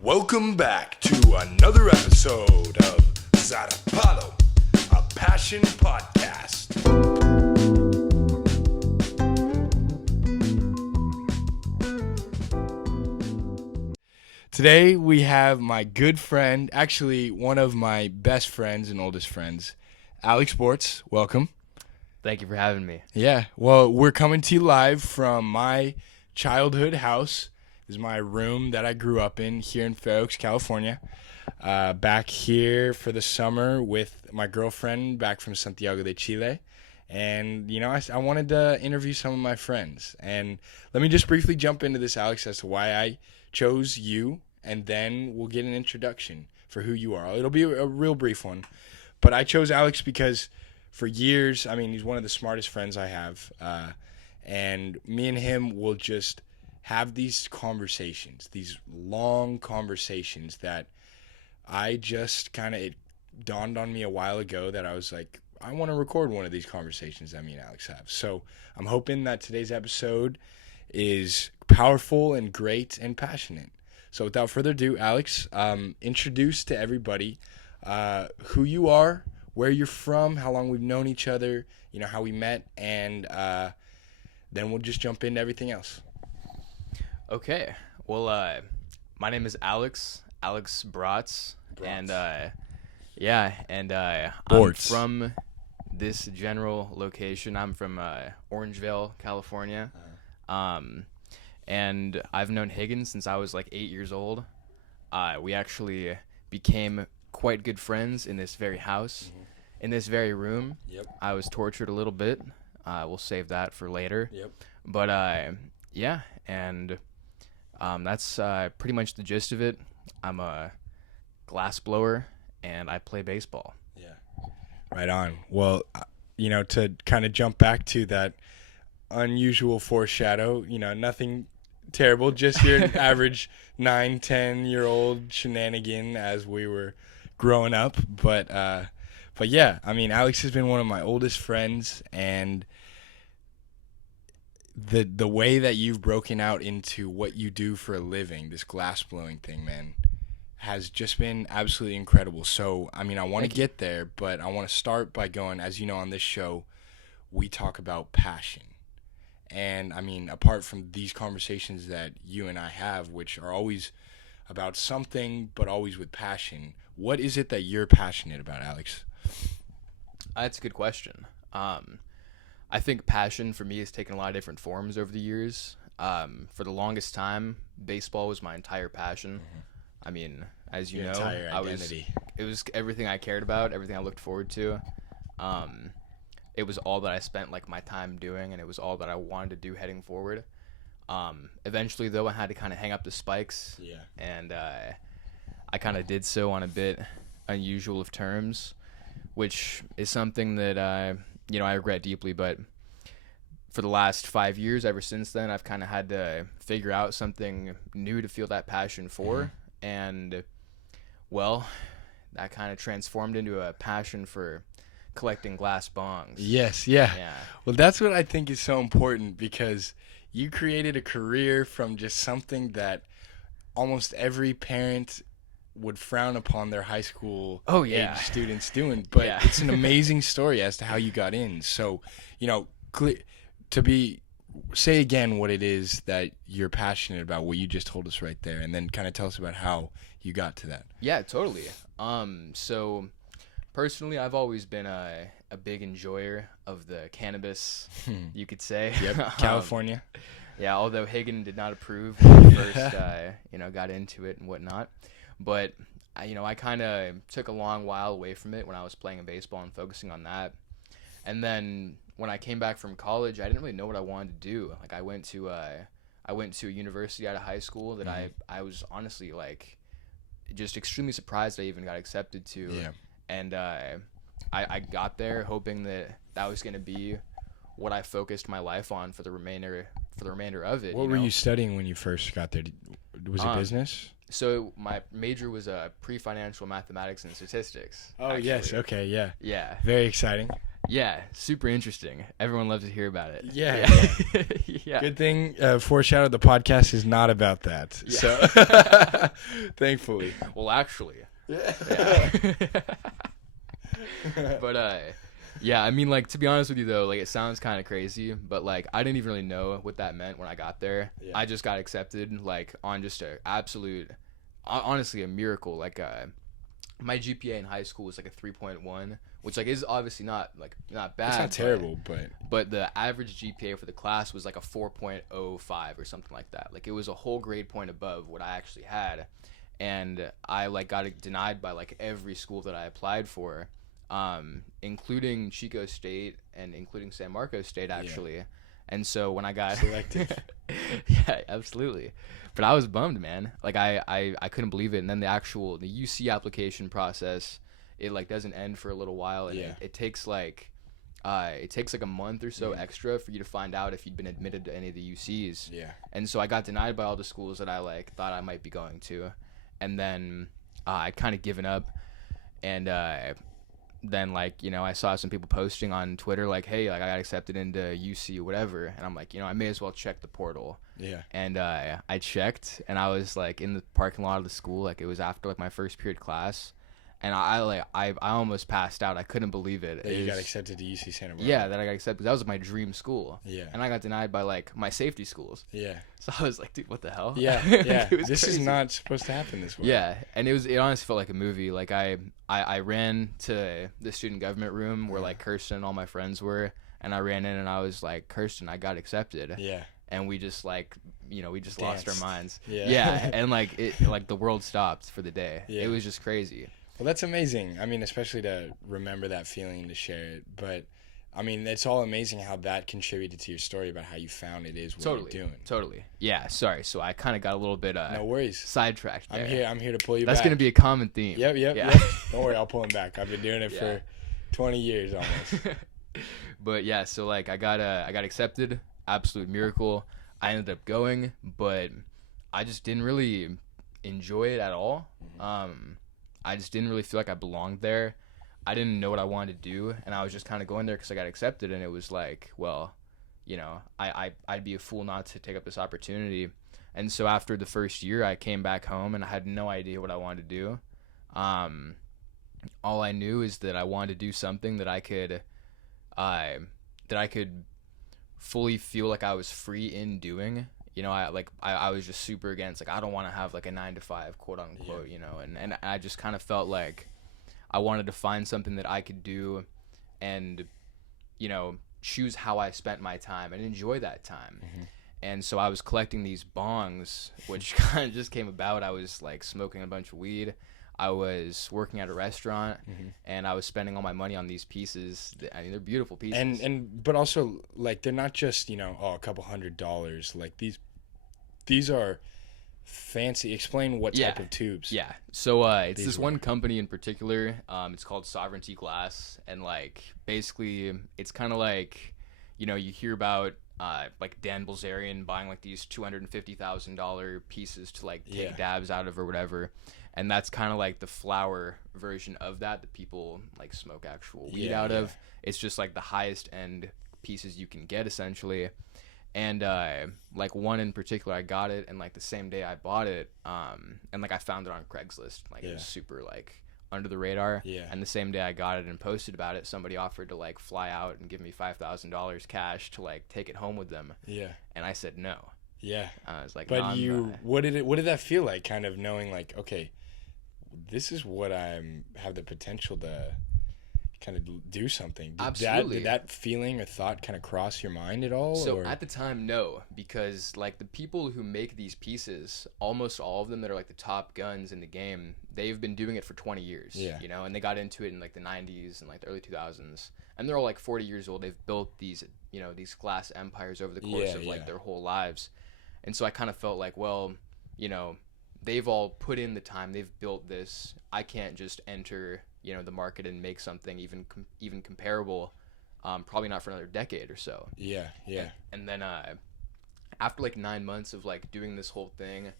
Welcome back to another episode of Zarpado, a passion podcast. Today we have my good friend, actually one of my best friends and oldest friends, Alex Boortz. Welcome. Thank you for having me. Yeah, well, we're coming to you live from my childhood house. This is my room that I grew up in here in Fair Oaks, California. Back here for the summer with my girlfriend back from Santiago de Chile. And, you know, I wanted to interview some of my friends. And let me just briefly jump into this, Alex, as to why I chose you. And then we'll get an introduction for who you are. It'll be a real brief one. But I chose Alex because for years, I mean, he's one of the smartest friends I have. And me and him will just have these conversations, these long conversations that I just it dawned on me a while ago that I was like, I want to record one of these conversations that me and Alex have. So I'm hoping that today's episode is powerful and great and passionate. So without further ado, Alex, introduce to everybody who you are, where you're from, how long we've known each other, you know, how we met, and then we'll just jump into everything else. Okay. Well, my name is Alex Boortz. And I'm Boortz. from this general location. I'm from Orangevale, California. And I've known Higgins since I was like 8 years old. We actually became quite good friends in this very house, in this very room. Yep. I was tortured a little bit. We'll save that for later. Yep. But yeah, and that's pretty much the gist of it. I'm a glass blower, and I play baseball. Yeah. Right on. Well, you know, to kind of jump back to that unusual foreshadow, you know, nothing terrible, just your average 9-10-year-old shenanigan as we were growing up. But yeah, I mean, Alex has been one of my oldest friends, and the way that you've broken out into what you do for a living, this glass blowing thing, man, has just been absolutely incredible. So, I mean, I want to get there, but I want to start by going, as you know, on this show, we talk about passion. And, I mean, apart from these conversations that you and I have, which are always about something, but always with passion, what is it that you're passionate about, Alex? That's a good question. I think passion for me has taken a lot of different forms over the years. For the longest time, baseball was my entire passion. I mean, as you Your know, entire identity. It was everything I cared about, everything I looked forward to. It was all that I spent like my time doing, and it was all that I wanted to do heading forward. Eventually, though, I had to kind of hang up the spikes. Yeah. And I kind of did so on a bit unusual of terms, which is something that I regret deeply. But for the last 5 years, ever since then, I've kind of had to figure out something new to feel that passion for. And, well, that kind of transformed into a passion for collecting glass bongs. Yes, yeah. Well, that's what I think is so important, because you created a career from just something that almost every parent would frown upon their high school age students doing. But it's an amazing story as to how you got in. So, you know, say again what it is that you're passionate about, what you just told us right there, and then kind of tell us about how you got to that. Yeah, totally. So personally, I've always been a big enjoyer of the cannabis, you could say. Yep, California. Yeah, although Hagen did not approve when we first, got into it and whatnot. But, I kind of took a long while away from it when I was playing baseball and focusing on that. And then when I came back from college, I didn't really know what I wanted to do. Like, I went to a university out of high school that I was honestly, like, just extremely surprised I even got accepted to. Yeah. And I got there hoping that was going to be what I focused my life on for the remainder of it. What were you studying when you first got there? Was it business? So my major was pre-financial mathematics and statistics. Oh, actually. yes. Okay. Yeah. Yeah. Very exciting. Yeah, super interesting. Everyone loves to hear about it. Yeah. Yeah. Good thing, foreshadow, the podcast is not about that. Yeah. So, thankfully. Well, actually. Yeah. But yeah, I mean, like, to be honest with you though, like, it sounds kind of crazy, but like I didn't even really know what that meant when I got there. Yeah. I just got accepted, like, on just a absolute, honestly, a miracle. Like, my GPA in high school was like a 3.1, which like is obviously not bad. It's not terrible, but the average GPA for the class was like a 4.05 or something like that. Like, it was a whole grade point above what I actually had, and I like got denied by like every school that I applied for, including Chico State and including San Marcos State actually. Yeah. And so when I got selective. Yeah, absolutely. But I was bummed, man. Like I couldn't believe it. And then the UC application process, it like doesn't end for a little while, and it takes like a month or so extra for you to find out if you'd been admitted to any of the UCs. Yeah. And so I got denied by all the schools that I like thought I might be going to, and then I'd kind of given up, and then like, you know, I saw some people posting on Twitter like, hey, like I got accepted into UC or whatever, and I'm like, you know, I may as well check the portal. Yeah. And I checked, and I was like in the parking lot of the school, like it was after like my first period class, and I almost passed out. I couldn't believe it. You got accepted to UC Santa Barbara. Yeah, that I got accepted. That was my dream school. Yeah. And I got denied by like my safety schools. Yeah. So I was like, dude, what the hell? Yeah, yeah. This crazy. is not supposed to happen this way. Yeah, and it honestly felt like a movie. Like I ran to the student government room where like Kirsten and all my friends were, and I ran in and I was like, Kirsten, I got accepted. Yeah. And we just like, you know, we just lost our minds. Yeah. Yeah, and like the world stopped for the day. Yeah. It was just crazy. Well, that's amazing. I mean, especially to remember that feeling and to share it. But I mean, it's all amazing how that contributed to your story about how you found it is what you're doing. Totally. Yeah. Sorry. So I kind of got a little bit no worries. Sidetracked there. I'm here to pull you That's back. That's gonna be a common theme. Yep. Yeah. Don't worry, I'll pull him back. I've been doing it for 20 years almost. But yeah, so like I got accepted. Absolute miracle. I ended up going, but I just didn't really enjoy it at all. Mm-hmm. I just didn't really feel like I belonged there. I didn't know what I wanted to do, and I was just kind of going there because I got accepted, and it was like, well, you know, I'd be a fool not to take up this opportunity. And so after the first year, I came back home, and I had no idea what I wanted to do. All I knew is that I wanted to do something that I could fully feel like I was free in doing. You know, I was just super against, like, I don't want to have like a 9-to-5 quote unquote, you know, and I just kind of felt like I wanted to find something that I could do and, you know, choose how I spent my time and enjoy that time. Mm-hmm. And so I was collecting these bongs, which kind of just came about. I was like smoking a bunch of weed. I was working at a restaurant, and I was spending all my money on these pieces. I mean, they're beautiful pieces. But also, like, they're not just, you know, a couple $100s. Like, these are fancy. Explain what type of tubes. Yeah. So it's this one company in particular. It's called Sovereignty Glass, and like basically it's kind of like, you know, you hear about like Dan Bilzerian buying like these $250,000 pieces to like take dabs out of or whatever. And that's kind of like the flower version of that people like smoke actual weed out of. It's just like the highest end pieces you can get essentially. And like one in particular, I got it, and like the same day I bought it, and like I found it on Craigslist. Like it was super like under the radar. Yeah. And the same day I got it and posted about it, somebody offered to like fly out and give me $5,000 cash to like take it home with them. Yeah. And I said no. Yeah. I was like, but what did that feel like? Kind of knowing like, okay, this is what have the potential to kind of do something. Did that feeling or thought kind of cross your mind at all? So at the time, no, because like the people who make these pieces, almost all of them that are like the top guns in the game, they've been doing it for 20 years. Yeah. You know, and they got into it in like the 90s and like the early 2000s, and they're all like 40 years old. They've built these, you know, these glass empires over the course of like their whole lives, and so I kind of felt like, well, you know, they've all put in the time, they've built this. I can't just enter, you know, the market and make something even comparable, probably not for another decade or so. Yeah. And then after like 9 months of like doing this whole thing,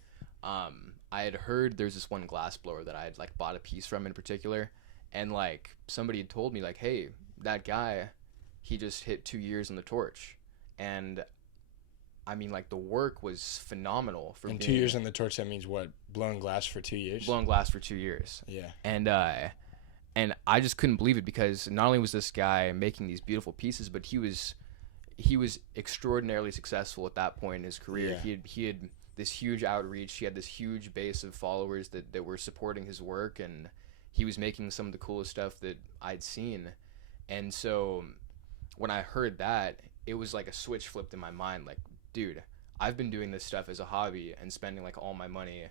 I had heard there's this one glass blower that I had like bought a piece from in particular, and like somebody had told me like, hey, that guy, he just hit 2 years on the torch. And I mean, like, the work was phenomenal for And 2 years on the torch, that means what? Blowing glass for 2 years? blowing glass for 2 years. Yeah. And I just couldn't believe it, because not only was this guy making these beautiful pieces, but he was extraordinarily successful at that point in his career. Yeah. He had this huge outreach. He had this huge base of followers that were supporting his work, and he was making some of the coolest stuff that I'd seen. And so when I heard that, it was like a switch flipped in my mind. Like, dude, I've been doing this stuff as a hobby and spending like all my money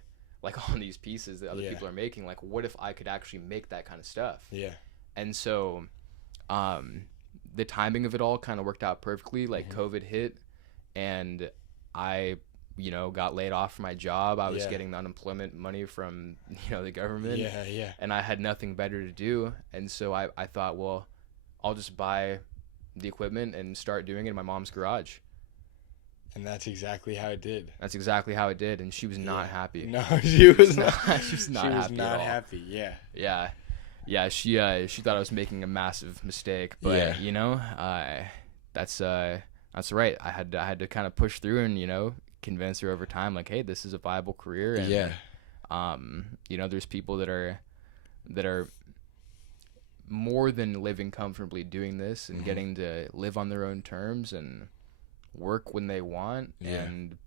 like on these pieces that other people are making. Like, what if I could actually make that kind of stuff? Yeah. And so the timing of it all kind of worked out perfectly. Like, COVID hit, and I, got laid off from my job. I was getting the unemployment money from, the government. Yeah. And I had nothing better to do. And so I thought, well, I'll just buy the equipment and start doing it in my mom's garage. And that's exactly how it did. That's exactly how it did. And she was not happy. No, she was not. She was not happy. Yeah. Yeah, she thought I was making a massive mistake, but that's right. I had to kind of push through and convince her over time, like, hey, this is a viable career, and there's people that are more than living comfortably doing this and getting to live on their own terms and work when they want and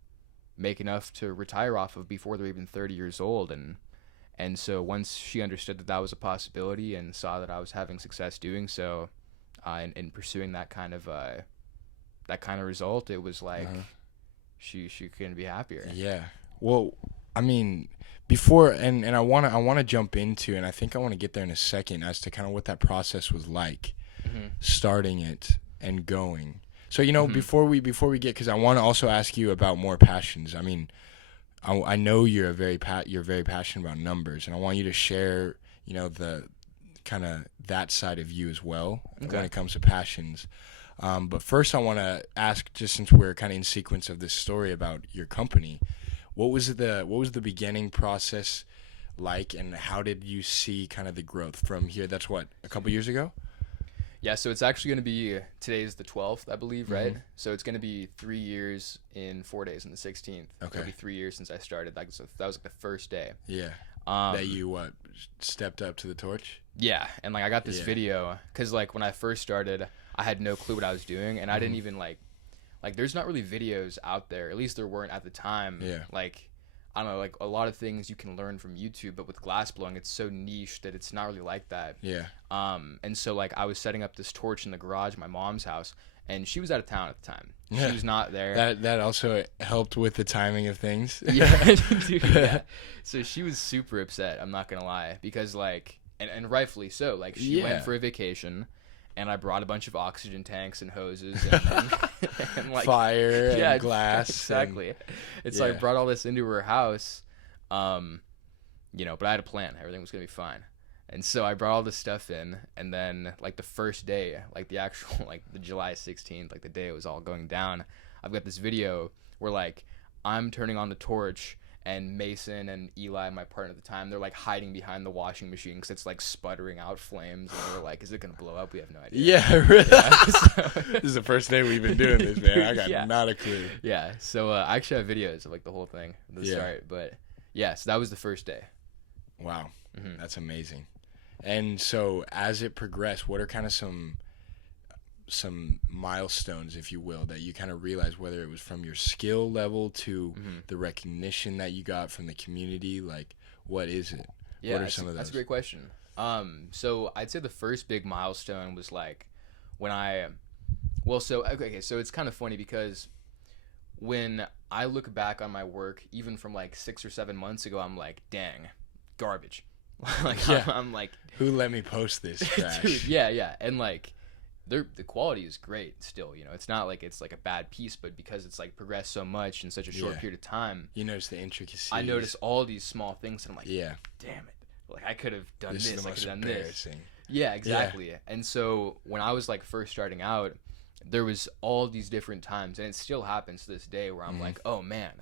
make enough to retire off of before they're even 30 years old. And so once she understood that was a possibility and saw that I was having success doing so, and pursuing that kind of result, it was like she couldn't be happier. Yeah. Well, I mean, before and I want to jump into, and I think I want to get there in a second, as to kind of what that process was like, starting it and going. So before we get, because I want to also ask you about more passions. I mean, I know you're very passionate about numbers, and I want you to share, the kind of that side of you as well when it comes to passions. But first, I want to ask, just since we're kind of in sequence of this story about your company, what was the beginning process like, and how did you see kind of the growth from here? That's what, a couple years ago? Yeah, so it's actually going to be, today's the 12th, I believe, right? So it's going to be 3 years in 4 days, on the 16th. Okay. It'll be 3 years since I started. That was like the first day. Yeah. That you, stepped up to the torch? Yeah, and like I got this video, because like when I first started, I had no clue what I was doing, and I didn't even like there's not really videos out there, at least there weren't at the time. Yeah. Like, I don't know, like a lot of things you can learn from YouTube, but with glass blowing, it's so niche that it's not really like that. Yeah. And so like I was setting up this torch in the garage at my mom's house, and she was out of town at the time. Yeah. She was not there. That also helped with the timing of things. Yeah. Dude, yeah. So she was super upset, I'm not gonna lie, because like, and rightfully so, like she went for a vacation, and I brought a bunch of oxygen tanks and hoses and like fire and glass. Exactly. So I brought all this into her house, but I had a plan. Everything was going to be fine. And so I brought all this stuff in, and then like the first day, like the actual, like the July 16th, like the day it was all going down, I've got this video where like I'm turning on the torch, and Mason and Eli, my partner at the time, they're like hiding behind the washing machine because it's like sputtering out flames, and we're like, is it gonna blow up? We have no idea. Yeah, really. This is the first day we've been doing this, man. I got not a clue. Yeah, so I actually have videos of like the whole thing at the start, but so that was the first day. Wow, that's amazing. And so as it progressed, what are kind of some milestones, if you will, that you kind of realized, whether it was from your skill level to the recognition that you got from the community? Like, what is it? Yeah, what are some of those? That's a great question. So I'd say the first big milestone was like when so it's kind of funny because when I look back on my work, even from like 6 or 7 months ago, I'm like, dang, garbage. I'm like, who let me post this trash? Dude, yeah, and like the quality is great still, it's not like it's like a bad piece, but because it's like progressed so much in such a short period of time, you notice the intricacies. I notice all these small things, and I'm like, damn it, like I could have done this, I could have done this. Yeah, exactly. And so when I was like first starting out, there was all these different times, and it still happens to this day, where I'm like, oh man,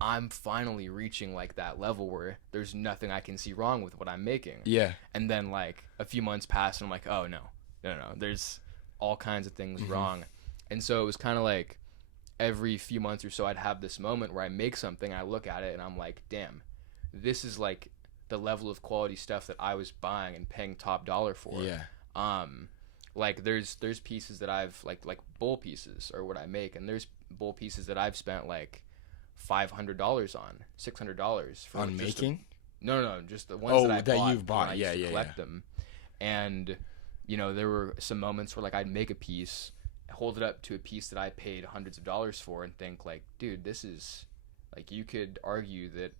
I'm finally reaching like that level where there's nothing I can see wrong with what I'm making. Yeah. And then like a few months pass, and I'm like, oh no, there's all kinds of things wrong. And so it was kind of like every few months or so I'd have this moment where I make something, I look at it and I'm like, damn, this is like the level of quality stuff that I was buying and paying top dollar for. Yeah. Like there's pieces that I've like bowl pieces or what I make, and there's bowl pieces that I've spent like $500 on, $600 for on making. No, just the ones that you've bought. I used to collect them. And you know, there were some moments where like I'd make a piece, hold it up to a piece that I paid hundreds of dollars for, and think like, dude, this is like, you could argue that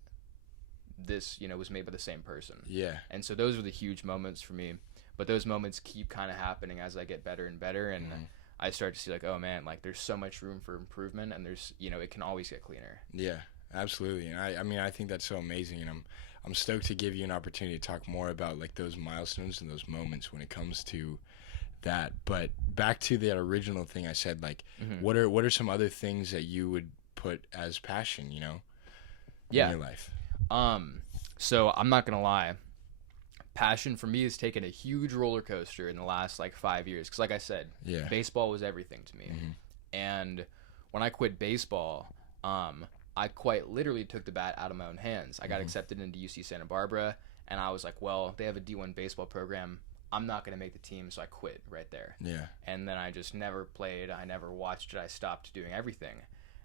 this, you know, was made by the same person. Yeah. And so those were the huge moments for me. But those moments keep kind of happening as I get better and better, and I start to see like, oh man, like there's so much room for improvement, and there's, you know, it can always get cleaner. Yeah, absolutely. And I mean, I think that's so amazing, and I'm stoked to give you an opportunity to talk more about like those milestones and those moments when it comes to that. But back to that original thing I said, like, what are some other things that you would put as passion, you know, in your life? So I'm not gonna lie. Passion for me has taken a huge roller coaster in the last like 5 years, because like I said, baseball was everything to me. And when I quit baseball, I quite literally took the bat out of my own hands. I got accepted into UC Santa Barbara, and I was like, well, they have a D1 baseball program, I'm not going to make the team, so I quit right there. And then I just never played, I never watched it, I stopped doing everything.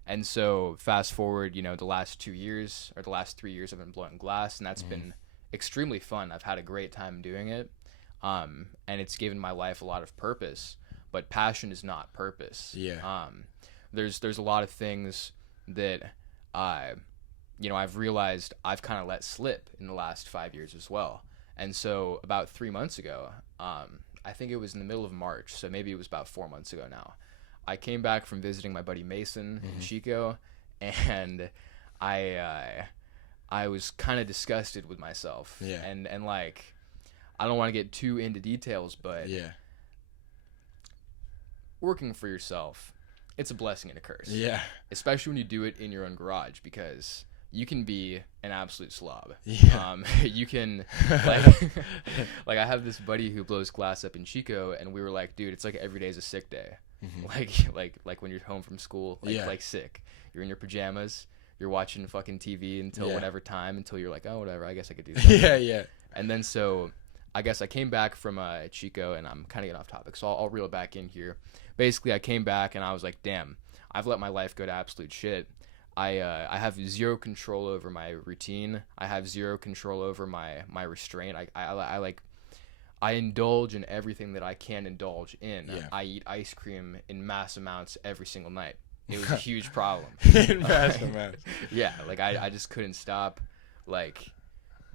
And so fast forward, you know, the last 2 years or the last 3 years I've been blowing glass, and that's been extremely fun. I've had a great time doing it, and it's given my life a lot of purpose. But passion is not purpose. There's a lot of things that you know, I've realized I've kind of let slip in the last 5 years as well. And so about 3 months ago, I think it was in the middle of March, so maybe it was about 4 months ago now, I came back from visiting my buddy Mason in Chico, and I was kind of disgusted with myself. And like, I don't want to get too into details, but working for yourself, it's a blessing and a curse. Especially when you do it in your own garage, because you can be an absolute slob. You can, like I have this buddy who blows glass up in Chico, and we were like, dude, it's like every day is a sick day. Like when you're home from school, like sick. You're in your pajamas. You're watching fucking TV until whatever time, until you're like, oh, whatever, I guess I could do that. And then so I guess I came back from Chico, and I'm kind of getting off topic, so I'll reel it back in here. Basically, I came back, and I was like, damn, I've let my life go to absolute shit. I have zero control over my routine. I have zero control over my restraint. I indulge in everything that I can indulge in. I eat ice cream in mass amounts every single night. It was a huge problem. Like I just couldn't stop, like,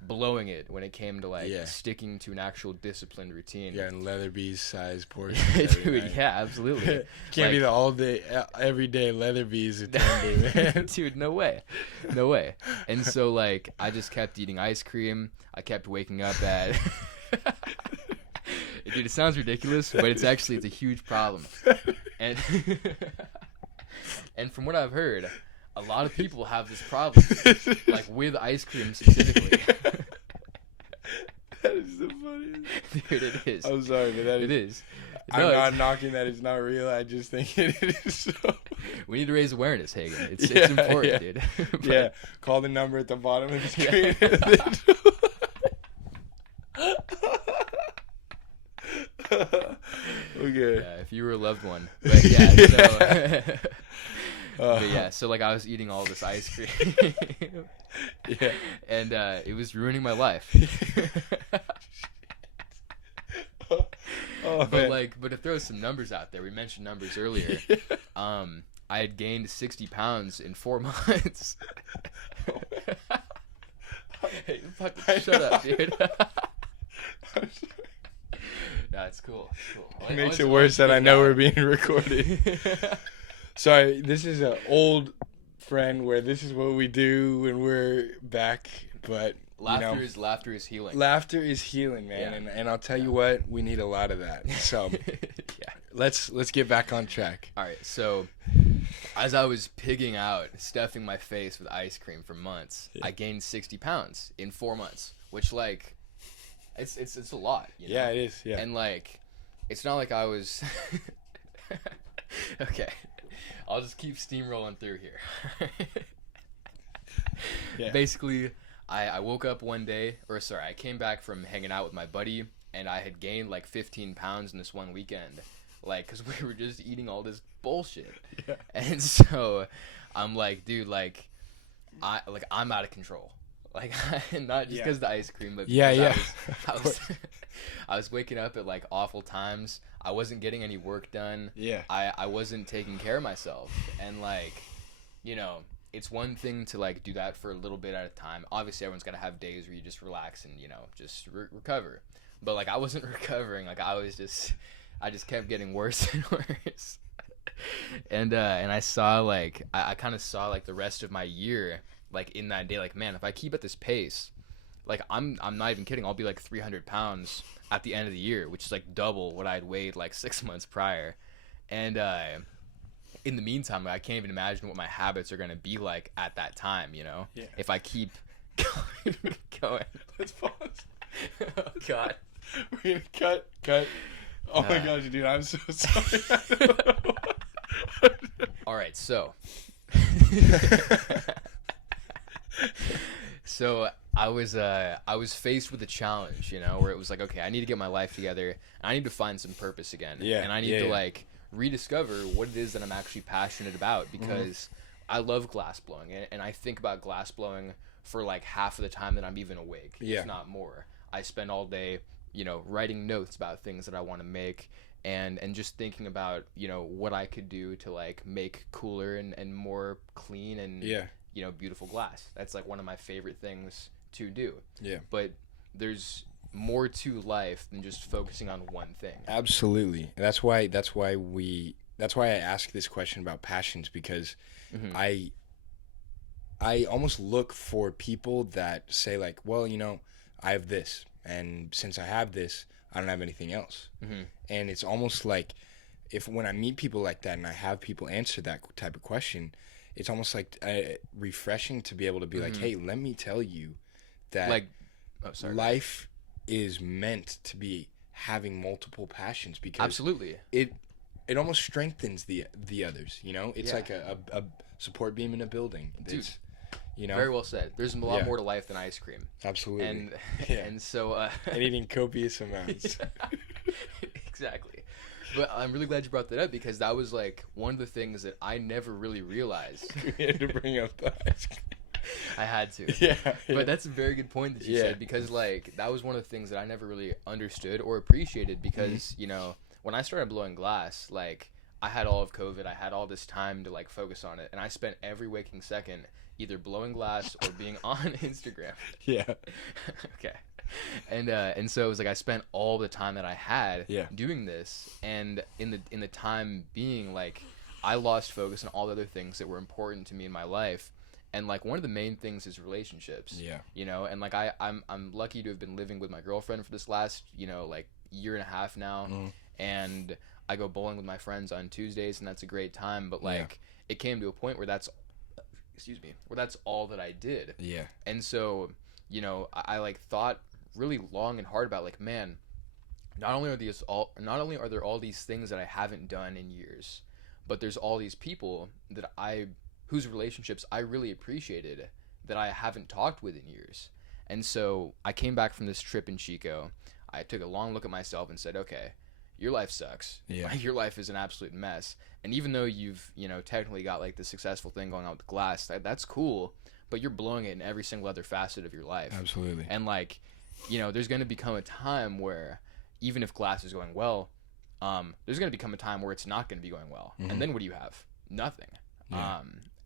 blowing it when it came to like sticking to an actual disciplined routine. And Leatherby's size portions. Dude, absolutely. Can't be the all day, every day Leatherby's attending, man. Dude, no way. And so like I just kept eating ice cream. I kept waking up at. Dude, it sounds ridiculous, but it's a huge problem. And from what I've heard, a lot of people have this problem, like with ice cream specifically. That is the funniest. Dude, it is. I'm sorry, but that is. I'm not knocking that it's not real. I just think it is so. We need to raise awareness, Hagen. It's important, dude. Call the number at the bottom of the screen. Okay. Yeah, if you were a loved one. But yeah, so so like I was eating all this ice cream. And it was ruining my life. But to throw some numbers out there, we mentioned numbers earlier. I had gained 60 pounds in 4 months. Hey, fucking shut up, dude. No, it's cool. It makes it worse that I know we're being recorded. Sorry, this is an old friend where this is what we do when we're back, but laughter is healing. Laughter is healing, man, and I'll tell you what, we need a lot of that. So let's get back on track. All right, so as I was pigging out, stuffing my face with ice cream for months, I gained 60 pounds in 4 months, which like it's a lot. You know? Yeah, it is. Yeah, and like it's not like I was. Okay, I'll just keep steamrolling through here. Yeah. Basically, I woke up one day, I came back from hanging out with my buddy, and I had gained like 15 pounds in this one weekend, like, because we were just eating all this bullshit. Yeah. And so I'm like, dude, like, I'm out of control. Like, not just because of the ice cream, but because I was waking up at like awful times. I wasn't getting any work done. Yeah. I wasn't taking care of myself, and like, it's one thing to like do that for a little bit at a time. Obviously, everyone's gotta have days where you just relax and just recover. But like, I wasn't recovering. Like, I just kept getting worse and worse. And I saw like I kind of saw like the rest of my year like in that day. Like, man, if I keep at this pace, like I'm not even kidding. I'll be like 300 pounds at the end of the year, which is like double what I'd weighed like 6 months prior. And in the meantime, I can't even imagine what my habits are gonna be like at that time. Yeah. If I keep going. Let's pause. Oh God. We're gonna cut. Oh my gosh, dude, I'm so sorry. All right, so. So I was faced with a challenge, where it was like, okay, I need to get my life together, and I need to find some purpose again, and I need to like rediscover what it is that I'm actually passionate about, because I love glass blowing, and I think about glass blowing for like half of the time that I'm even awake, if not more. I spend all day, writing notes about things that I want to make, and just thinking about, what I could do to like make cooler and more clean and beautiful glass. That's like one of my favorite things to do. Yeah. But there's more to life than just focusing on one thing. Absolutely. That's why I ask this question about passions, because I almost look for people that say like, well, I have this, and since I have this, I don't have anything else. And it's almost like when I meet people like that and I have people answer that type of question, it's almost like refreshing to be able to be like, hey, let me tell you that life is meant to be having multiple passions, because absolutely it almost strengthens the others. It's like a support beam in a building. Dude, very well said. There's a lot more to life than ice cream. Absolutely. And so and eating copious amounts. Exactly. But I'm really glad you brought that up, because that was like one of the things that I never really realized. We had to bring up the ice cream. I had to. Yeah. But that's a very good point that you said, because like that was one of the things that I never really understood or appreciated, because when I started blowing glass, like I had all of COVID, I had all this time to like focus on it, and I spent every waking second either blowing glass or being on Instagram. Yeah. Okay. And so it was like I spent all the time that I had doing this, and in the time being, like I lost focus on all the other things that were important to me in my life. And like one of the main things is relationships. And like I'm lucky to have been living with my girlfriend for this last like year and a half now, and I go bowling with my friends on Tuesdays, and that's a great time. But like it came to a point where that's all that I did. And so I like thought really long and hard about like, man, not only are there all these things that I haven't done in years, but there's all these people that whose relationships I really appreciated that I haven't talked with in years. And so I came back from this trip in Chico. I took a long look at myself and said, okay, your life sucks. Like, your life is an absolute mess. And even though you've, technically got like the successful thing going on with glass, that's cool, but you're blowing it in every single other facet of your life. Absolutely. And like, there's going to become a time where even if glass is going well, there's going to become a time where it's not going to be going well. And then what do you have? Nothing.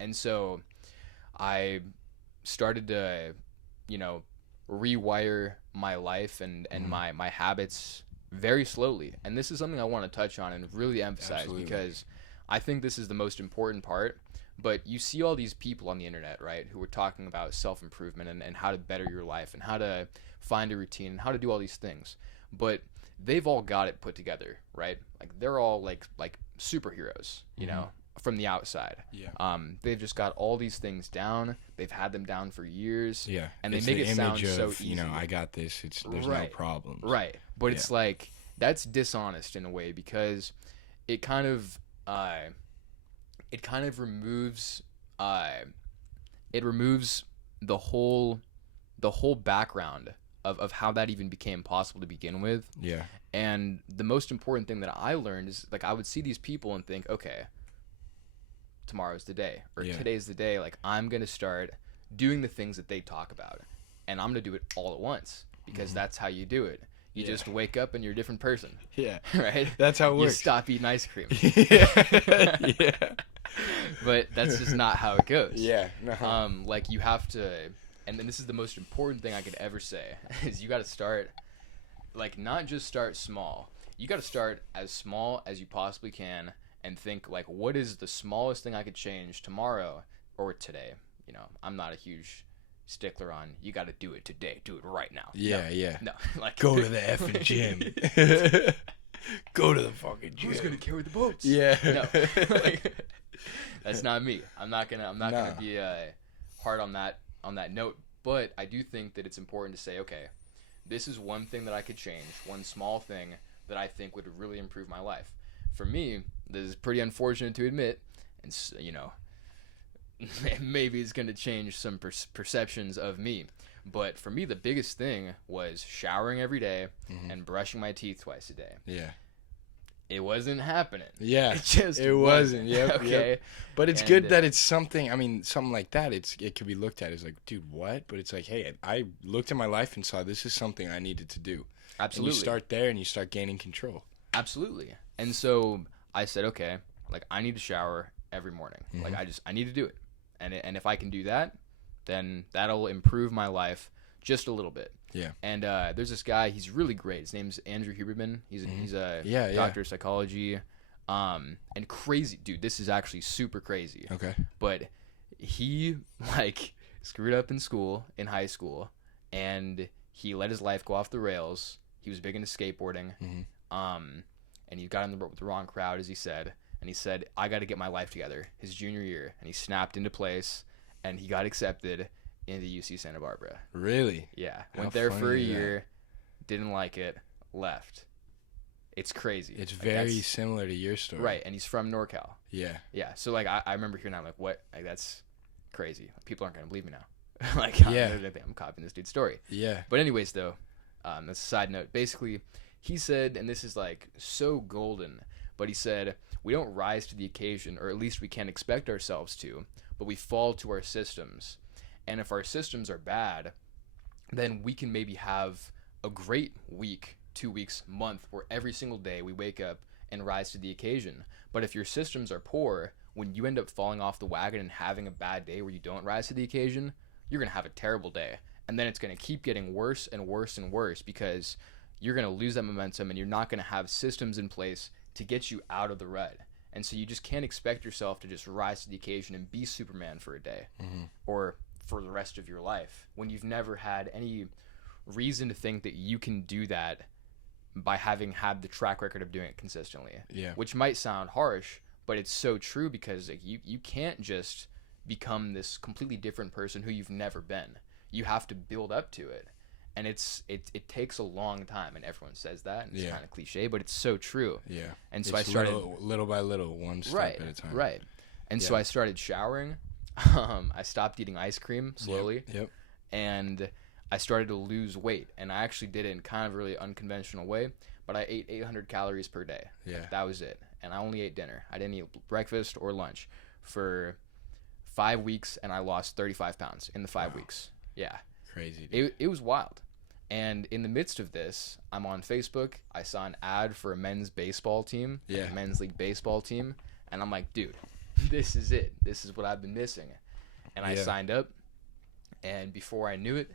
And so I started to, rewire my life and my habits very slowly. And this is something I want to touch on and really emphasize. Absolutely. Because I think this is the most important part. But you see all these people on the internet, right, who are talking about self-improvement and how to better your life and how to find a routine and how to do all these things. But they've all got it put together, right? Like, they're all like superheroes, you know, from the outside. They've just got all these things down. They've had them down for years. And they make it sound so easy. I got this. There's no problem. Right. But it's like, that's dishonest in a way, because it kind of removes it removes the whole background of how that even became possible to begin with. Yeah. And the most important thing that I learned is, like, I would see these people and think, okay, tomorrow's the day, or today's the day. Like, I'm going to start doing the things that they talk about, and I'm going to do it all at once, because that's how you do it. You just wake up and you're a different person. Yeah. Right? That's how it works. You stop eating ice cream. Yeah. But that's just not how it goes. Yeah. No. Like, you have to, and then this is the most important thing I could ever say, is you got to start, like, not just start small. You got to start as small as you possibly can, and think, like, what is the smallest thing I could change tomorrow or today? You know, I'm not a huge stickler on, you got to do it today, do it right now. No, like, go to the effing gym. Go to the fucking gym. Who's gonna carry the boats? Yeah. No, like, that's not me. I'm not gonna be hard on that note. But I do think that it's important to say, okay, this is one thing that I could change, one small thing that I think would really improve my life. For me, this is pretty unfortunate to admit, and you know, maybe it's gonna change some perceptions of me. But for me, the biggest thing was showering every day and brushing my teeth twice a day. Yeah. It wasn't happening. Yeah. It wasn't. Yep. Okay. Yep. But it's good that it's something. I mean, something like that. It could be looked at as like, dude, what? But it's like, hey, I looked at my life and saw this is something I needed to do. Absolutely. And you start there and you start gaining control. Absolutely. And so I said, okay, like, I need to shower every morning. Like, I need to do it. And if I can do that, then that'll improve my life just a little bit. Yeah. And there's this guy, he's really great. His name's Andrew Huberman. He's a doctor of psychology. And crazy, dude, this is actually super crazy. Okay. But he, like, screwed up in school, in high school, and he let his life go off the rails. He was big into skateboarding. And he got in the wrong crowd, as he said. And he said, I got to get my life together, his junior year. And he snapped into place, and he got accepted into UC Santa Barbara. Really? Yeah. Went there for a year, didn't like it, left. It's crazy. It's very similar to your story. Right, and he's from NorCal. Yeah. Yeah, so, like, I remember hearing that, like, what? Like, that's crazy. Like, people aren't going to believe me now. Like, I'm copying this dude's story. Yeah. But anyways, though, that's a side note. Basically, he said, and this is, like, so golden, but he said, we don't rise to the occasion, or at least we can't expect ourselves to, but we fall to our systems. And if our systems are bad, then we can maybe have a great week, 2 weeks, month, where every single day we wake up and rise to the occasion. But if your systems are poor, when you end up falling off the wagon and having a bad day where you don't rise to the occasion, you're going to have a terrible day. And then it's going to keep getting worse and worse and worse, because you're going to lose that momentum and you're not going to have systems in place to get you out of the rut. And so you just can't expect yourself to just rise to the occasion and be Superman for a day or for the rest of your life when you've never had any reason to think that you can do that by having had the track record of doing it consistently. Yeah. Which might sound harsh, but it's so true, because, like, you can't just become this completely different person who you've never been. You have to build up to it. And it takes a long time, and everyone says that, and it's kind of cliche, but it's so true. Yeah. And so it's I started little by little, one step at a time. Right. And so I started showering. I stopped eating ice cream slowly. Yep. And I started to lose weight, and I actually did it in kind of a really unconventional way, but I ate 800 calories per day. Yeah. That was it. And I only ate dinner. I didn't eat breakfast or lunch for 5 weeks, and I lost 35 pounds in the 5 weeks. Yeah. Crazy, dude. It was wild. And in the midst of this, I'm on Facebook. I saw an ad for a men's baseball team, like a men's league baseball team. And I'm like, dude, this is it. This is what I've been missing. And I signed up. And before I knew it,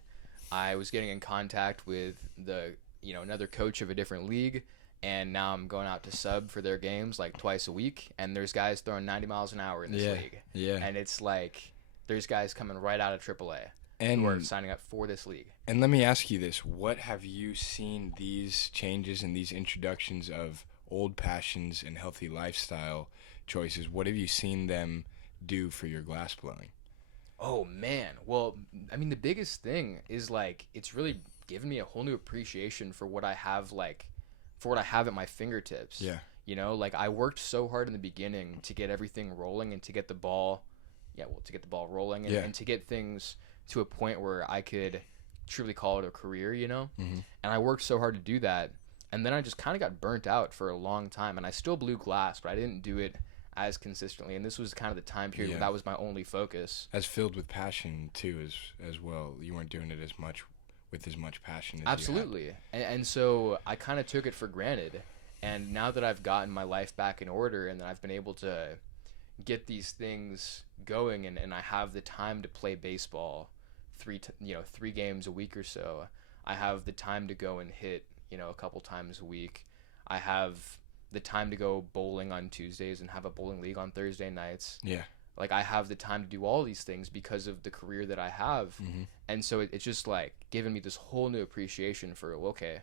I was getting in contact with another coach of a different league. And now I'm going out to sub for their games like twice a week. And there's guys throwing 90 miles an hour in this league. Yeah. And it's like, there's guys coming right out of AAA. And who are signing up for this league. And let me ask you this. What have you seen these changes and these introductions of old passions and healthy lifestyle choices, what have you seen them do for your glass blowing? Oh, man. Well, I mean, the biggest thing is, like, it's really given me a whole new appreciation for what I have, like, for what I have at my fingertips. Yeah. You know, like I worked so hard in the beginning to get everything rolling and to get the ball, rolling and, and to get things to a point where I could truly call it a career, you know? Mm-hmm. And I worked so hard to do that. And then I just kind of got burnt out for a long time. And I still blew glass, but I didn't do it as consistently. And this was kind of the time period where that was my only focus. As filled with passion, too, as well. You weren't doing it as much with as much passion as Absolutely. you And so I kind of took it for granted. And now that I've gotten my life back in order and that I've been able to get these things going and I have the time to play baseball 3 games a week or so. I have the time to go and hit, a couple times a week. I have the time to go bowling on Tuesdays and have a bowling league on Thursday nights. Yeah. Like I have the time to do all these things because of the career that I have. Mm-hmm. And so it's just like giving me this whole new appreciation for, okay,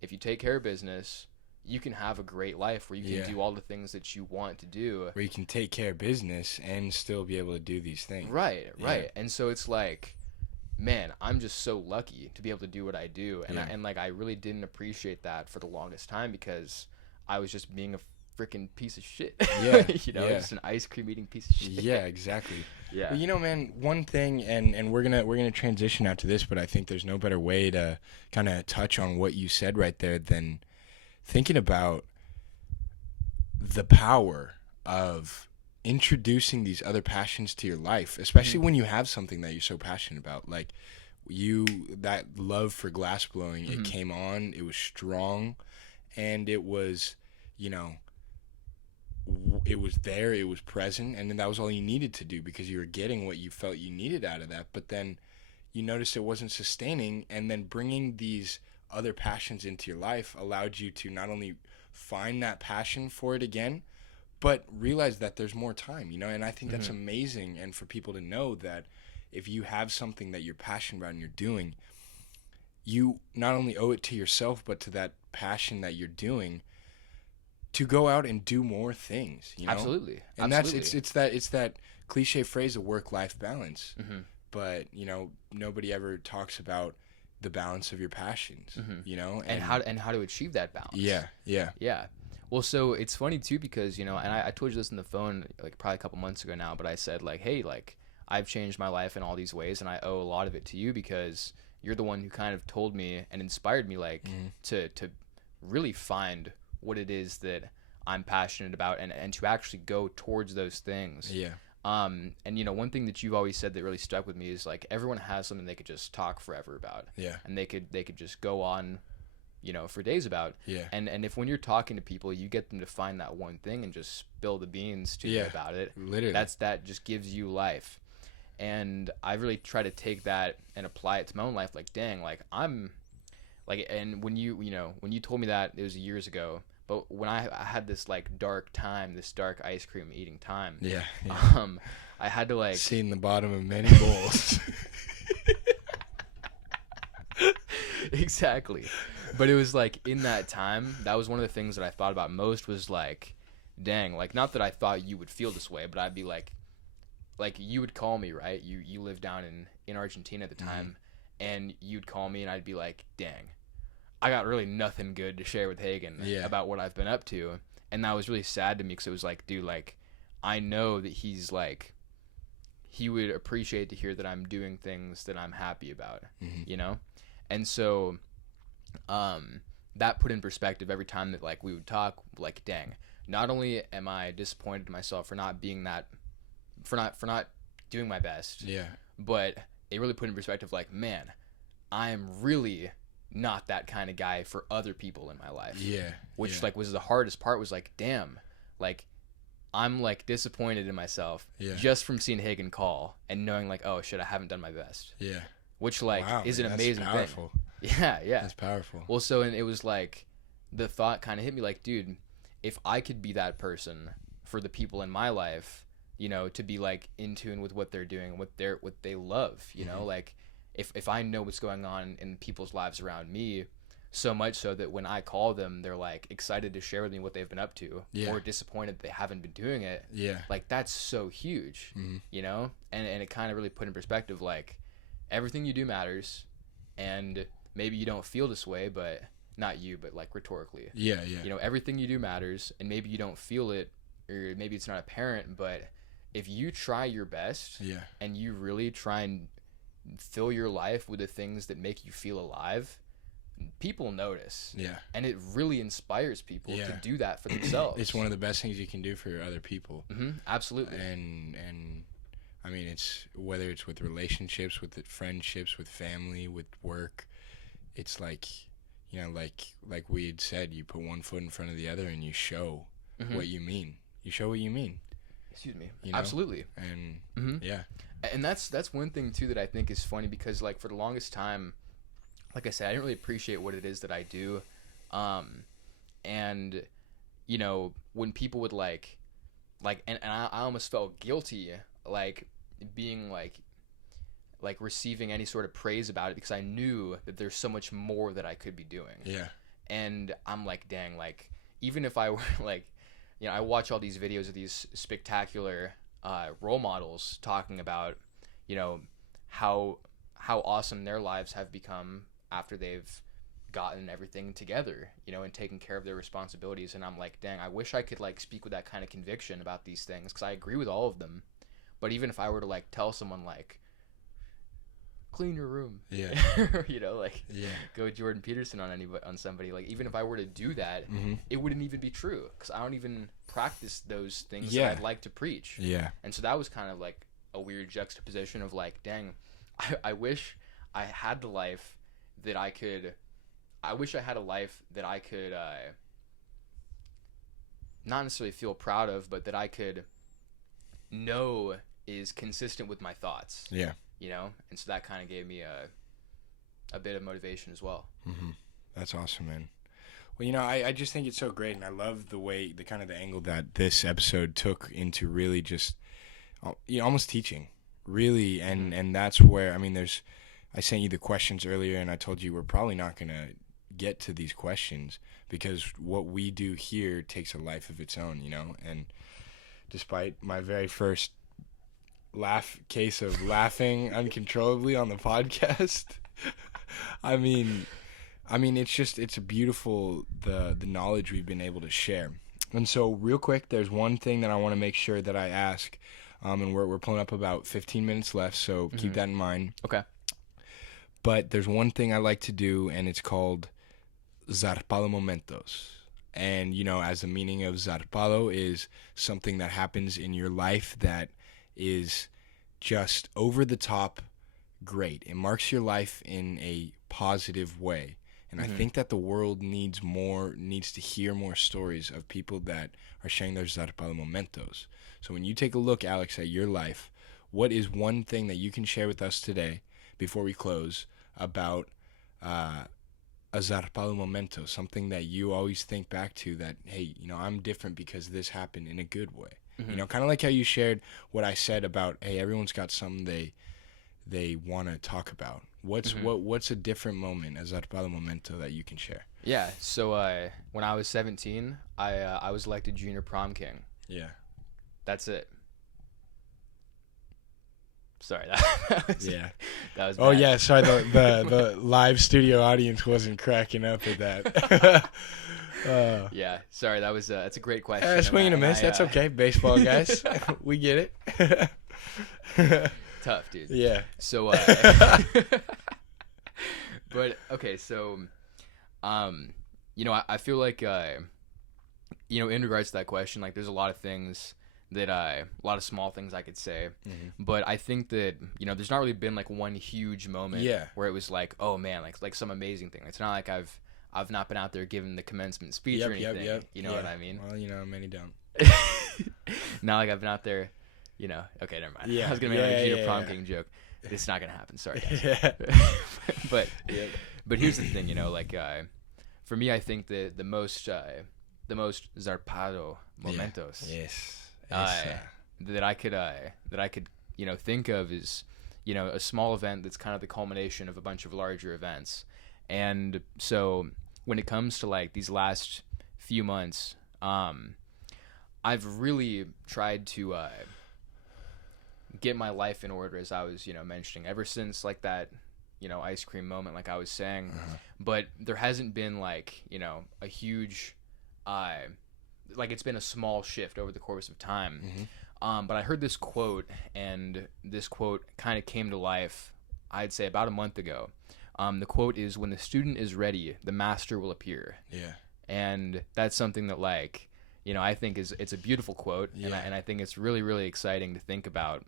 if you take care of business, you can have a great life where you can do all the things that you want to do. Where you can take care of business and still be able to do these things. Right. And so it's like, man, I'm just so lucky to be able to do what I do. And I really didn't appreciate that for the longest time because I was just being a freaking piece of shit. Yeah. Just an ice cream eating piece of shit. Yeah, exactly. Yeah. Well, man, one thing, and we're gonna transition out to this, but I think there's no better way to kind of touch on what you said right there than thinking about the power of introducing these other passions to your life, especially when you have something that you're so passionate about. Like that love for glass blowing, it came on, it was strong, and it was, it was there, it was present, and then that was all you needed to do because you were getting what you felt you needed out of that. But then you noticed it wasn't sustaining, and then bringing these other passions into your life allowed you to not only find that passion for it again, but realize that there's more time, and I think that's amazing. And for people to know that if you have something that you're passionate about and you're doing, you not only owe it to yourself, but to that passion that you're doing to go out and do more things, Absolutely. And Absolutely. it's that cliche phrase of work-life balance. But, nobody ever talks about the balance of your passions, and how to achieve that balance. Yeah. Well, so it's funny too because and I told you this on the phone like probably a couple months ago now, but I said like, hey, like I've changed my life in all these ways, and I owe a lot of it to you because you're the one who kind of told me and inspired me like to really find what it is that I'm passionate about and to actually go towards those things. And one thing that you've always said that really stuck with me is like everyone has something they could just talk forever about. And they could just go on, for days about. And if when you're talking to people, you get them to find that one thing and just spill the beans to you about it. Literally. That just gives you life. And I really try to take that and apply it to my own life. Like, dang, like I'm like, and when you told me that, it was years ago. But when I had this like dark ice cream eating time, I had to like seen the bottom of many bowls. Exactly. But it was like in that time, that was one of the things that I thought about most was like, dang, like not that I thought you would feel this way, but I'd be like you would call me, right? You lived down in Argentina at the time, and you'd call me and I'd be like, dang, I got really nothing good to share with Hagen about what I've been up to. And that was really sad to me because it was like, dude, like I know that he's like, he would appreciate to hear that I'm doing things that I'm happy about, And so that put in perspective every time that like we would talk, like, dang, not only am I disappointed in myself for not being that, for not doing my best, but it really put in perspective like, man, I'm really not that kind of guy for other people in my life. Which like was the hardest part was like, damn, like I'm like disappointed in myself just from seeing Hagen call and knowing like, oh shit, I haven't done my best. Which like is an amazing thing. Yeah. That's powerful. Well, so and it was like the thought kind of hit me like, dude, if I could be that person for the people in my life, to be like in tune with what they're doing, what they love, like if I know what's going on in people's lives around me, so much so that when I call them, they're like excited to share with me what they've been up to, or disappointed that they haven't been doing it. Like that's so huge, and it kind of really put in perspective like everything you do matters, and maybe you don't feel this way, but not you, but like rhetorically, Yeah. everything you do matters, and maybe you don't feel it, or maybe it's not apparent, but if you try your best, and you really try and fill your life with the things that make you feel alive, people notice. Yeah. And it really inspires people to do that for themselves. It's one of the best things you can do for other people. Absolutely. And I mean, it's whether it's with relationships, with friendships, with family, with work. It's like, like we had said, you put one foot in front of the other and you show what you mean. You show what you mean. Excuse me. Absolutely. And and that's one thing too that I think is funny, because like for the longest time, like I said, I didn't really appreciate what it is that I do. And when people would like and I almost felt guilty, like being like receiving any sort of praise about it, because I knew that there's so much more that I could be doing. Yeah. And I'm like, dang, like even if I were like, I watch all these videos of these spectacular role models talking about, how awesome their lives have become after they've gotten everything together, and taken care of their responsibilities. And I'm like, dang, I wish I could like speak with that kind of conviction about these things, because I agree with all of them. But even if I were to like tell someone like, clean your room, go Jordan Peterson on somebody, like even if I were to do that, it wouldn't even be true, because I don't even practice those things that I'd like to preach. And so that was kind of like a weird juxtaposition of like, dang, I wish I had the life that I could not necessarily feel proud of, but that I could know is consistent with my thoughts. And so that kind of gave me a bit of motivation as well. That's awesome, man. Well, I just think it's so great, and I love the kind of the angle that this episode took into really just almost teaching, really. And that's where, I mean, I sent you the questions earlier, and I told you we're probably not going to get to these questions, because what we do here takes a life of its own, and despite my very first case of laughing uncontrollably on the podcast, I mean it's a beautiful the knowledge we've been able to share. And so real quick, there's one thing that I want to make sure that I ask, and we're pulling up about 15 minutes left, so keep that in mind. Okay. But there's one thing I like to do, and it's called Zarpado momentos. And as the meaning of Zarpado is something that happens in your life that is just over the top great. It marks your life in a positive way. And I think that the world needs to hear more stories of people that are sharing their Zarpado momentos. So when you take a look, Alex, at your life, what is one thing that you can share with us today before we close about a Zarpado momento, something that you always think back to that, hey, I'm different because this happened in a good way. Kind of like how you shared what I said about, hey, everyone's got something they want to talk about. What's a different moment, a Zarpado momento, that you can share? Yeah, so when I was 17, I was elected junior prom king. Yeah. That's it. Sorry, that was, yeah. That was bad. Oh yeah, sorry, the live studio audience wasn't cracking up at that. Yeah, sorry, that's a great question. Swing and a miss, that's okay, baseball guys. We get it. Tough, dude. Yeah. So, but okay, so, I feel like, in regards to that question, like there's a lot of things that a lot of small things I could say, but I think that there's not really been like one huge moment where it was like, oh man, like some amazing thing. It's not like I've not been out there giving the commencement speech or anything. You know what I mean? Well, many don't. Not like I've been out there. Okay, never mind. Yeah. I was gonna make a junior prom king joke. It's not gonna happen. Sorry, guys. But here's the thing, for me, I think that the most Zarpado momentos. Yes. That I could think of is a small event that's kind of the culmination of a bunch of larger events. And so when it comes to like these last few months, I've really tried to get my life in order, as I was mentioning, ever since like that ice cream moment, like I was saying. Uh-huh. But there hasn't been like, a huge, like it's been a small shift over the course of time. Mm-hmm. But I heard this quote, and this quote kind of came to life, I'd say about a month ago. The quote is, "When the student is ready, the master will appear." Yeah. And that's something that, like, I think it's a beautiful quote, Yeah. and I think it's really, really exciting to think about.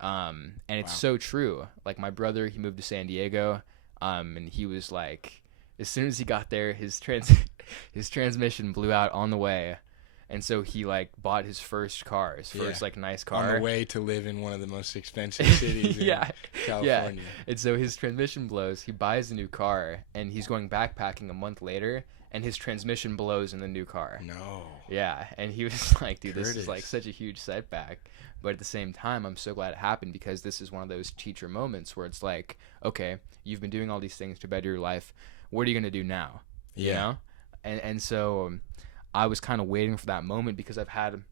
And it's Wow. so true. Like, my brother, he moved to San Diego, and he was like, as soon as he got there, his transmission blew out on the way. And so he like bought his first car, his first like nice car. On the way to live in one of the most expensive cities in California. And so his transmission blows. He buys a new car, and he's going backpacking a month later, and his transmission blows in the new car. No. Yeah, and he was like, dude, this is Curtis. like such a huge setback. But at the same time, I'm so glad it happened, because this is one of those teacher moments where it's like, okay, you've been doing all these things to better your life. What are you going to do now? Yeah. You know? And so I was kind of waiting for that moment, because I've had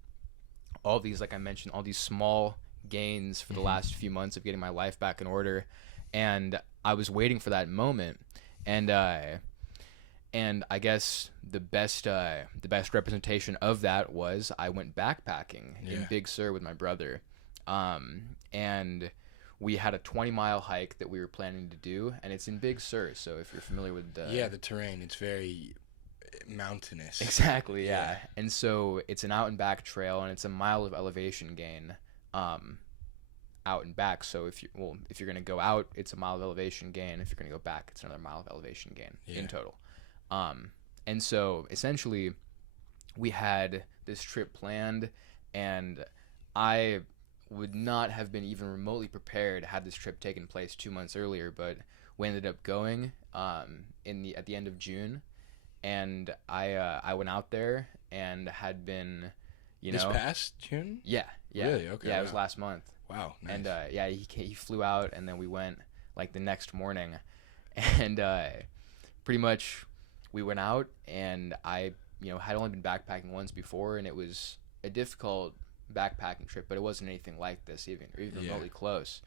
all these, like I mentioned, all these small gains for the last few months of getting my life back in order. And I was waiting for that moment. And I guess the best representation of that was I went backpacking in Big Sur with my brother. And we had a 20-mile hike that we were planning to do, and it's in Big Sur. So if you're familiar with the terrain, it's very mountainous. Exactly, yeah. And so it's an out and back trail, and it's a mile of elevation gain out and back. So if you're going to go out, it's a mile of elevation gain. If you're going to go back, it's another mile of elevation gain in total. And so essentially we had this trip planned, and I would not have been even remotely prepared had this trip taken place 2 months earlier, but we ended up going at the end of June. And I went out there and had been, This past June? Yeah. Really? Okay. Yeah, it was last month. Wow. Nice. And he flew out, and then we went like the next morning, and pretty much we went out, and I had only been backpacking once before, and it was a difficult backpacking trip, but it wasn't anything like this, even remotely close.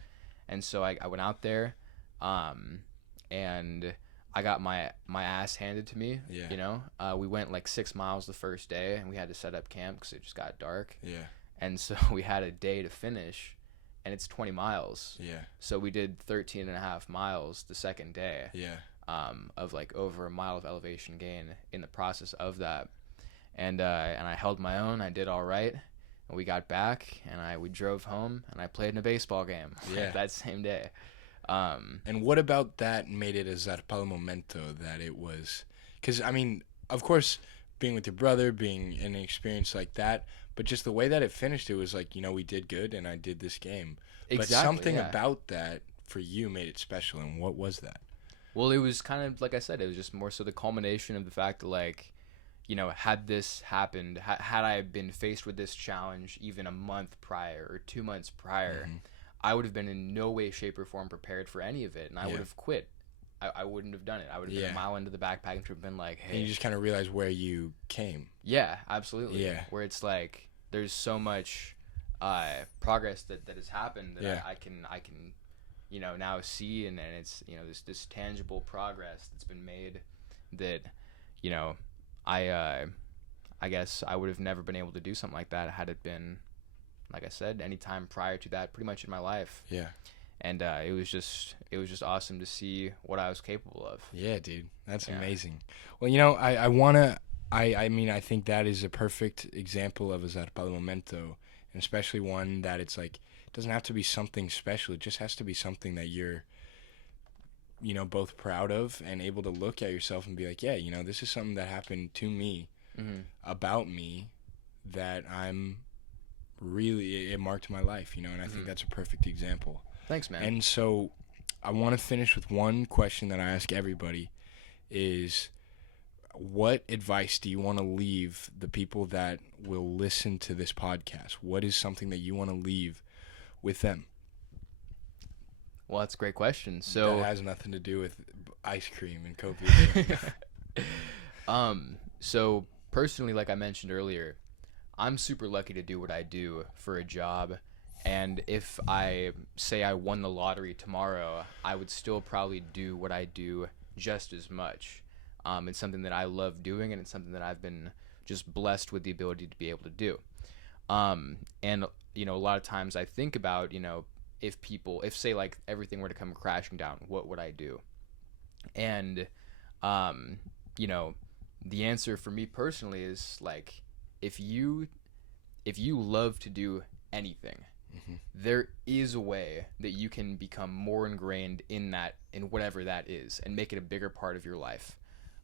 And so I went out there, and I got my ass handed to me. Yeah. We went like 6 miles the first day, and we had to set up camp because it just got dark. Yeah. And so we had a day to finish, and it's 20 miles. Yeah. So we did 13 and a half miles the second day. Yeah. Of like over a mile of elevation gain in the process of that. And I held my own. I did all right. And we got back, and we drove home, and I played in a baseball game that same day. And what about that made it a Zarpado momento that it was? Because, I mean, of course, being with your brother, being in an experience like that, but just the way that it finished, it was like, we did good, and I did this game. Exactly, but something about that for you made it special, and what was that? Well, it was kind of, like I said, it was just more so the culmination of the fact that, like, had this happened, had I been faced with this challenge even a month prior or 2 months prior, I would have been in no way, shape, or form prepared for any of it, and I would have quit. I wouldn't have done it. I would have been a mile into the backpacking trip and been like, hey. And you just kind of realize where you came. Yeah, absolutely. Yeah. Where it's like, there's so much progress that has happened that I can now see, and then it's this tangible progress that's been made that I guess I would have never been able to do something like that had it been, like I said, any time prior to that, pretty much in my life. Yeah. And it was just awesome to see what I was capable of. Yeah, dude, that's amazing. Well, I think that is a perfect example of a Zarpado momento, and especially one that it's like, it doesn't have to be something special. It just has to be something that you're, both proud of and able to look at yourself and be like, yeah, this is something that happened to me, about me, that I'm really, it marked my life, and I think that's a perfect example. Thanks, man. And so I want to finish with one question that I ask everybody is, what advice do you want to leave the people that will listen to this podcast? What is something that you want to leave with them? Well, that's a great question. So that has nothing to do with ice cream and copious. So personally, like I mentioned earlier, I'm super lucky to do what I do for a job, And if I say I won the lottery tomorrow, I would still probably do what I do just as much. It's something that I love doing, and it's something that I've been just blessed with the ability to be able to do. And a lot of times I think about, if say like everything were to come crashing down, what would I do? And, the answer for me personally is like, if you love to do anything, there is a way that you can become more ingrained in whatever that is, and make it a bigger part of your life.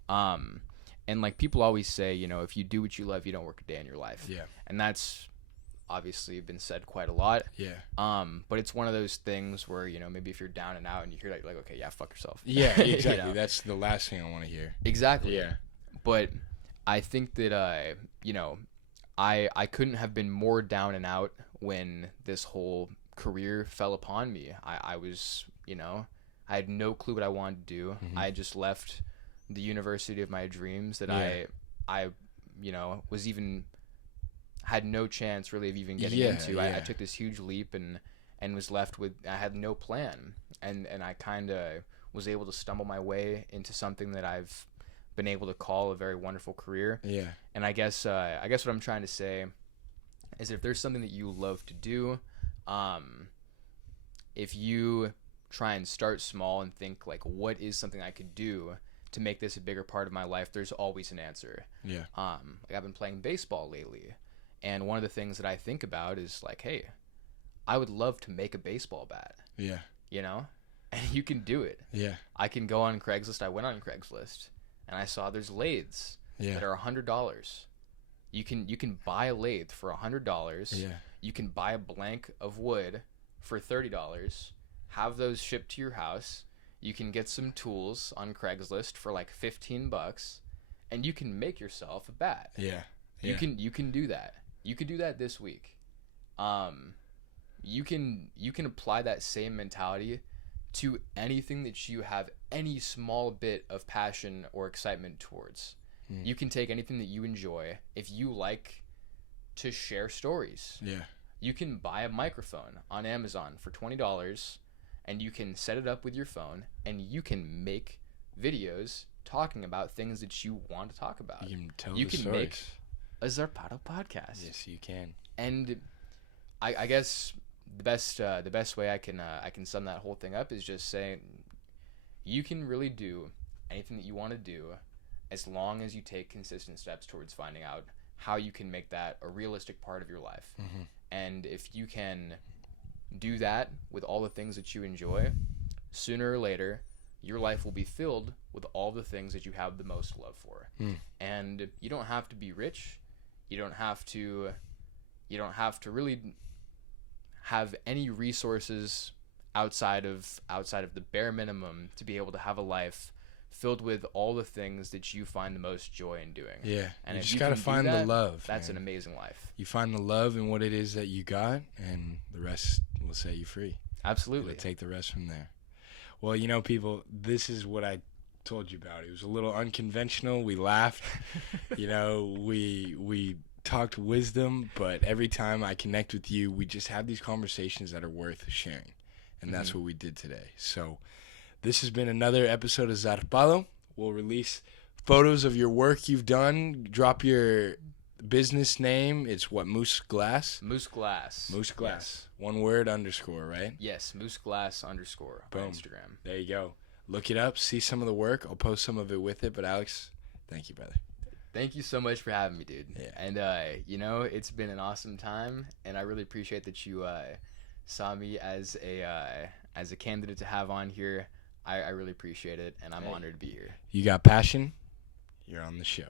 And like people always say, if you do what you love, you don't work a day in your life. Yeah. And that's obviously been said quite a lot. Yeah. But it's one of those things where, maybe if you're down and out and you hear that, you're like, okay, yeah, fuck yourself. Yeah, exactly. That's the last thing I want to hear. Exactly. Yeah. But I think that, I couldn't have been more down and out when this whole career fell upon me. I was, I had no clue what I wanted to do. I had just left the university of my dreams that I was even had no chance really of even getting into. I took this huge leap and was left with, I had no plan. And I kind of was able to stumble my way into something that I've been able to call a very wonderful career. Yeah. And I guess what I'm trying to say is, if there's something that you love to do, if you try and start small and think like, what is something I could do to make this a bigger part of my life, there's always an answer. Yeah. Like I've been playing baseball lately, and one of the things that I think about is like, hey, I would love to make a baseball bat. Yeah. And you can do it. Yeah. I can go on Craigslist. I went on Craigslist and I saw there's lathes that are $100. You can buy a lathe for $100. Yeah. You can buy a blank of wood for $30. Have those shipped to your house. You can get some tools on Craigslist for like $15, and you can make yourself a bat. Yeah. You can do that. You could do that this week. You can apply that same mentality to anything that you have any small bit of passion or excitement towards. You can take anything that you enjoy. If you like to share stories, you can buy a microphone on Amazon for $20, and you can set it up with your phone, and you can make videos talking about things that you want to talk about. You can tell you the can stories. make a Zarpado podcast. Yes, you can. And I guess the best way I can sum that whole thing up is just saying, you can really do anything that you want to do, as long as you take consistent steps towards finding out how you can make that a realistic part of your life. And if you can do that with all the things that you enjoy, sooner or later, your life will be filled with all the things that you have the most love for. And you don't have to be rich. You don't have to really have any resources outside of the bare minimum to be able to have a life filled with all the things that you find the most joy in doing. Yeah. And you if just you got to can do find that, the love. That's man. an amazing life. You find the love in what it is that you got, and the rest will set you free. Absolutely. It'll take the rest from there. Well, people, this is what I told you about. It was a little unconventional. We laughed. We talked wisdom, but every time I connect with you, we just have these conversations that are worth sharing. And that's what we did today. So this has been another episode of Zarpado. We'll release photos of your work you've done. Drop your business name. It's what, Moose Glass? Moose Glass. Moose Glass. Yes. One word, _ right? Yes, Moose Glass _ on Boom. Instagram. There you go. Look it up. See some of the work. I'll post some of it with it. But Alex, thank you, brother. Thank you so much for having me, dude. Yeah. And, it's been an awesome time, and I really appreciate that you saw me as a candidate to have on here. I really appreciate it, and I'm honored to be here. You got passion? You're on the show.